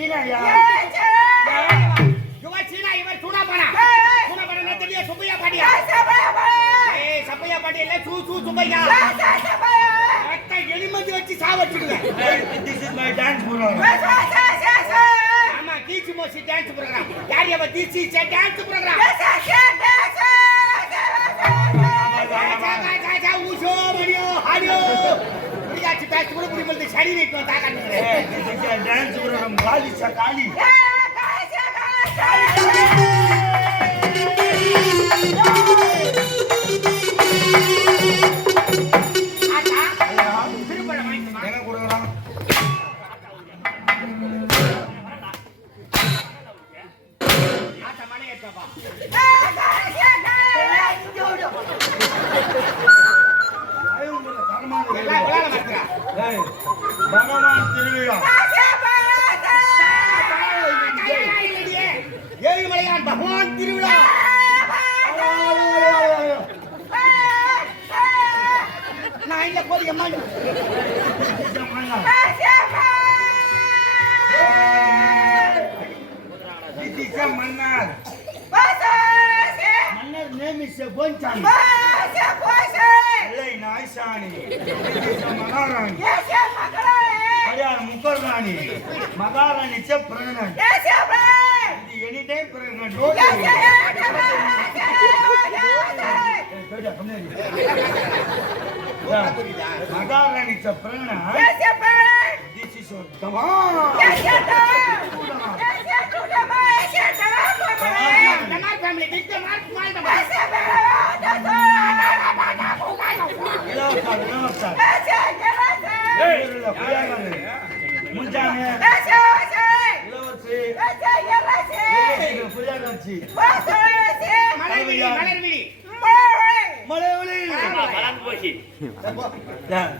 சீனாயா இவன் சீனா இவன் சூனா பானா சூனா பானா என்ன தெரியல சுப்பையா பாட்டியா ஏய் சப்பையா பாட்டி இல்ல சூ சூ சுப்பையா அட்ட எலிமதி வச்சு சாவச்சிடுங்க this is my dance programme ஆமா கீச்சு மோசி டான்ஸ் ப்ரோகிராம் யார் யாவ this is a dance programme ஊசோ மணியோ ஹாடியோ புரியாச்சு பேச்சு கூட புரிய போது சரி வைக்கும் தாக்காட்டுறே டான்ஸ் ப்ரோகிராம் காலி சகாலி பகவான் திருவிழா ஏழுமலையான் பகவான் திருவிழா நான் இல்ல போய் அம்மா மன்னர் மன்னர் நேம் இஸ் கோன்சாமி நாய்சாணி மகாராணி முகர்ராணி மகாராணி பிரெக்னன்ட் எனி டைம் பிரெக்னன்ட் மகாராணி pregnant this is family big mark small ಮುಂಜಾನೆ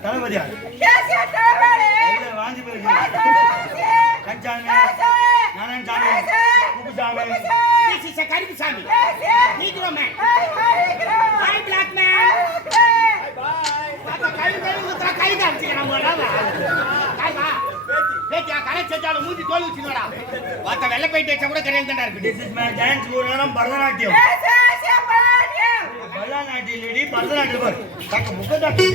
தளபதியா வாஞ்சி போய் கஞ்சாமி Narayanasamy Kuppusamy Karuppusamy negro man hi black man கை காமிச்சுக்கிறேன் பேத்தியா கலை செஞ்சாலும் மூஞ்சி தோல் வச்சுனோடா பார்த்த வெள்ளை போயிட்டு வச்சா கூட கிடையாது தான் இருக்கு this is my dance programme Bharatanatyam Bharatanatyam lady Bharatanatyam பார் தக்க முகதாக்கு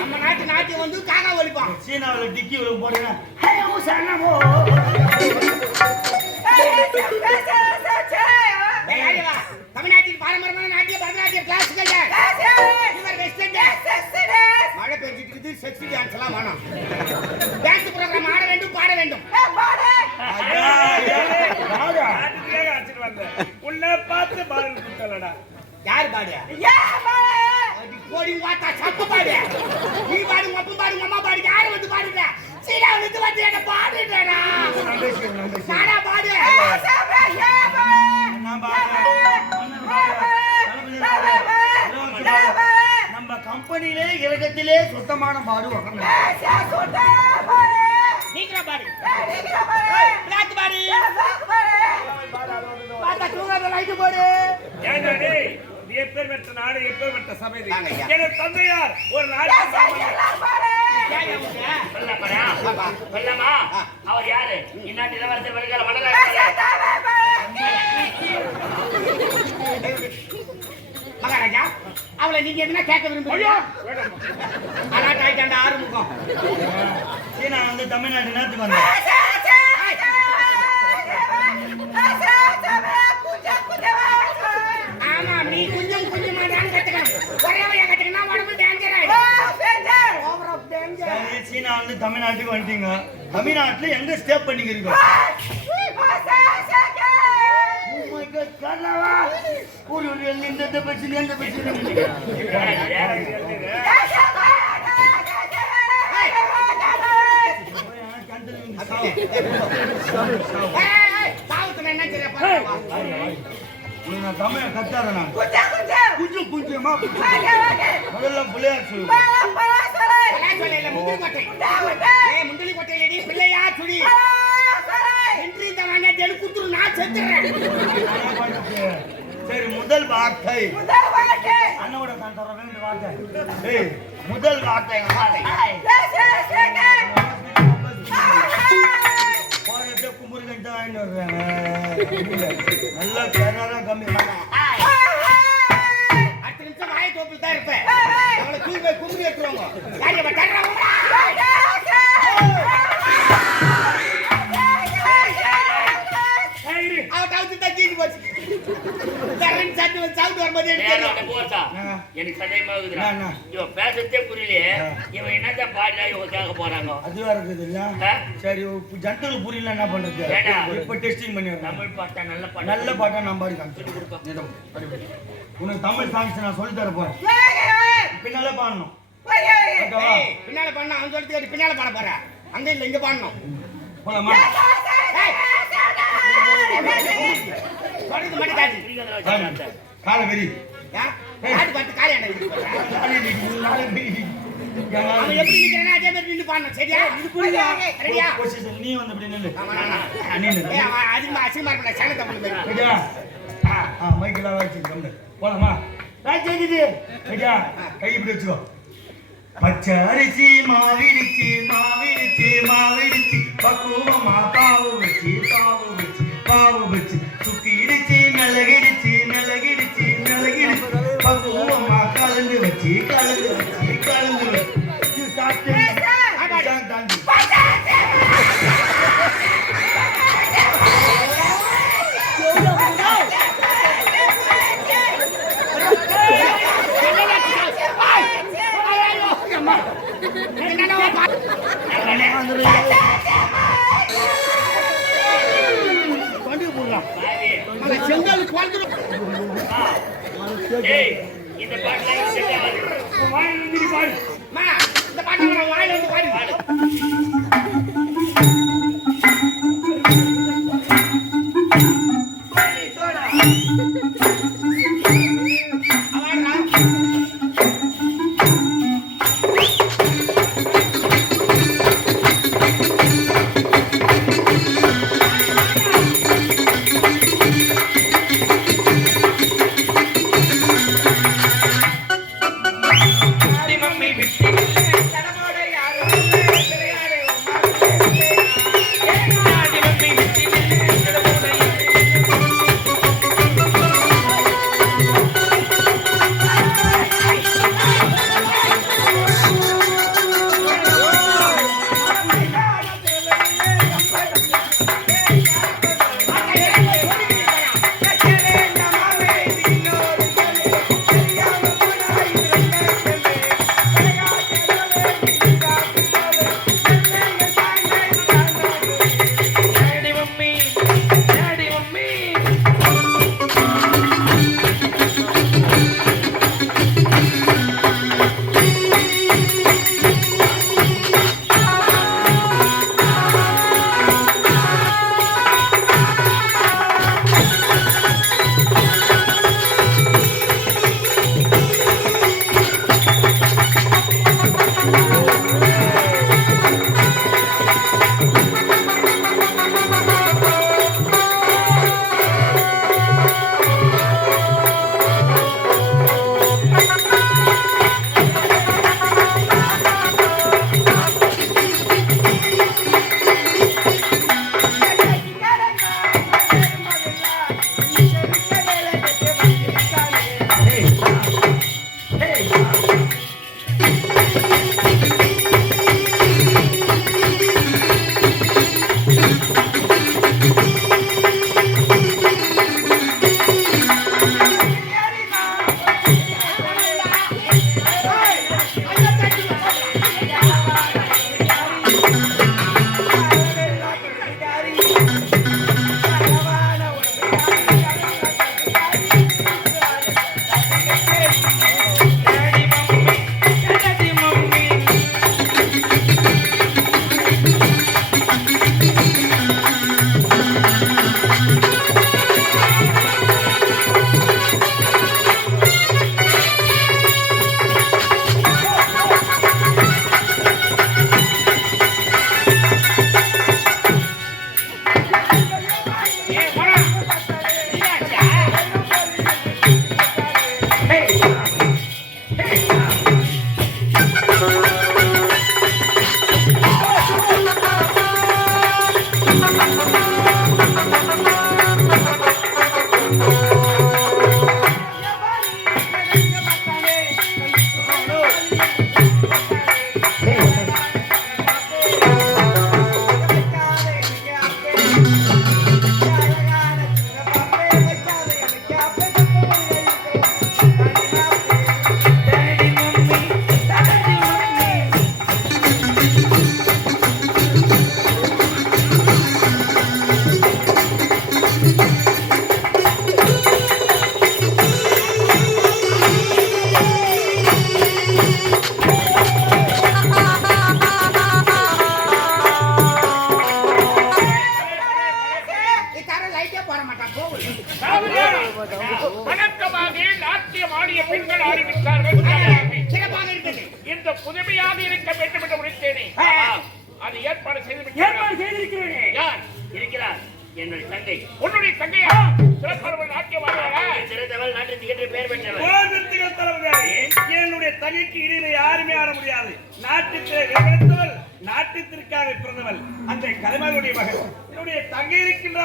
நம்ம நாட்டியம் வந்து காக்கா ஒலிப்பான் சீனாவில் டிக்கி போடுங்க தமிழ்நாட்டின் பாரம்பரியமான நாட்டிய பரதநாட்டிய கிளாசிக்கல் மழை பெஞ்சிட்டு இருக்குது செக்ஸி டான்ஸ் எல்லாம் வேணும் டான்ஸ் ப்ரோகிராம் ஆட வேண்டும் பாட வேண்டும் உன்னை பார்த்து பாருங்க கூட்டலடா யார் பாடியா போடி வாட்டா சப்பு பாடியா நீ பாடு அப்பா பாடு அம்மா பாடு யாரு வந்து பாடுற சீடா வந்து வந்து என்ன பாடுறடா நானா பாடு நம்ம கம்பெனியிலே இலக்கத்திலே சுத்தமான பாடு நீக்கிற பாடு பிளாக் பாடு பாத்தா தூங்காத லைட் போடு ஏங்கடி நீ எப்பேர் வெட்ட நாடு எப்பேர் வெட்ட சபை என் தந்தையார் ஒரு நாடு அவர் யாரு இந்நாட்டு இளவரசர் வருகிற மகாராஜா அவளை நீங்க என்ன கேட்க விரும்புறீங்க அலாட்டாயிட்டாண்டா ஆறுமுகம் சீனா வந்து தமிழ்நாட்டு நாட்டுக்கு வந்தேன் ஆமா நீ கொஞ்சம் கொஞ்சமா தான் கத்துக்கணும் ஒரே வழியா கத்துக்கணும் உடம்பு டேஞ்சர் ஆயிடும் சீனா வந்து தமிழ்நாட்டுக்கு வந்துட்டீங்க தமிழ்நாட்டுல எங்க ஸ்டே பண்ணிக்கிறீங்க எந்த பிரச்சனை எந்த பிரச்சனை தமிழ் கத்தார நான் கொஞ்சம் கொஞ்சமா முதல்ல பிள்ளையார் சொல்லு முண்டலி கொட்டையில பிள்ளையா சுடி சரி முதல் முதல் வார்த்தை அண்ணோட நான் சொல்ற ரெண்டு வார்த்தை ஏய் முதல் வார்த்தை போறதே குமுருகன் தான் வர்றாங்க நல்ல கனரா கம்மி அடுத்த நிமிஷம் வாயை தோப்பில் தான் இருப்பேன் அவளை தூக்கி போய் குமுறி எடுத்துருவாங்க யாரைய தர்றாங்க எனக்கு சந்தேகமா இவன் பேசத்தே புரியலையே இவன் என்னதான் பாடல இவங்க கேட்க போறாங்க அதுவா இருக்குது இல்ல சரி ஜனங்களுக்கு புரியல என்ன பண்றது இப்ப டெஸ்டிங் பண்ணி தமிழ் பாட்டா நல்ல பாட்டா நான் பாடி உனக்கு தமிழ் சாங்ஸ் நான் சொல்லி தர போறேன் பின்னால பாடணும் பின்னால பாடணும் அவன் சொல்லிட்டு பின்னால பாட போற அங்க இல்ல இங்க பாடணும் போலாமா கால வெறி எப்படி நிக்கிறேன்னா அதே மாதிரி நின்று பாடணும் சரியா ரெடியா நீ வந்து அப்படி நில்லு அதிகமா அசிங்கமா இருப்ப சேன தமிழ் மைக்கெல்லாம் வச்சு போலாமா ரெடியா கை இப்படி வச்சுக்கோ பச்சை அரிசி மாவிடுச்சு மாவிடுச்சு மாவிடுச்சு பக்குவமா பாவு வச்சு பாவு வச்சு சுத்திடுச்சு மிளகிடுச்சு மிளகிடுச்சு மிளகிடுச்சு பக்குவமா கலந்து வச்சு சாப்பிட்டு இந்த பாட்டு மாட்டான் போகுது. வணக்கமாக நாட்டியம் ஆடிய பெண்கள் ஆரம்பித்தார்கள். சிறப்பாக இருக்குது. இந்த புதுமையாக இருக்க வேண்டும் என்று உரைத்தேனே, அது ஏற்பாடு செய்திருக்கிறேனே. யார் இருக்கிறார்? என்னுடைய தங்கை. உன்னுடைய தங்கையா? சிறப்பான நாட்டியம் ஆடுவாளா? சிறந்தவள், நாட்டுக்கு என்று பெயர் பெற்றவள். என்னுடைய தங்கைக்கு இடையில யாருமே ஆட முடியாது. நாட்டுக்கு வெகுத்தவள், நாட்டுத்திற்காக பிறந்தவள், அந்த கலைமகளுடைய மகள் என்னுடைய தங்கை இருக்கின்ற.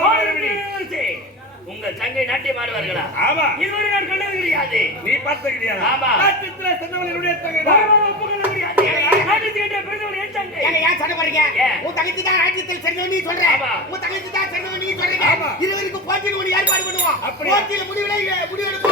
உங்க தங்கை நாட்டியம் ஆடுவார்களா? ஆமா. இதுவரை நான் கண்டது கிடையாது. நீ பார்த்தது கிடையாது. ஆமா. நாட்டுத்தில சென்றவள் என்னுடைய தங்கை. நாட்டுக்கு என்று பிறந்தவள் என் தங்கை. ஏன் சண்டை போறீங்க? ஏன்? உன் தங்கச்சி தான் ராஜ்யத்தில் சென்றவன் நீ சொல்ற. ஆமா. உன் தங்கச்சி தான் சென்றவன் நீ சொல்றீங்க. ஆமா. இருவருக்கு போட்டியில் ஒரு ஏற்பாடு பண்ணுவோம். அப்படியா? போட்டியில் முடிவுல முடிவெடுப்போம்.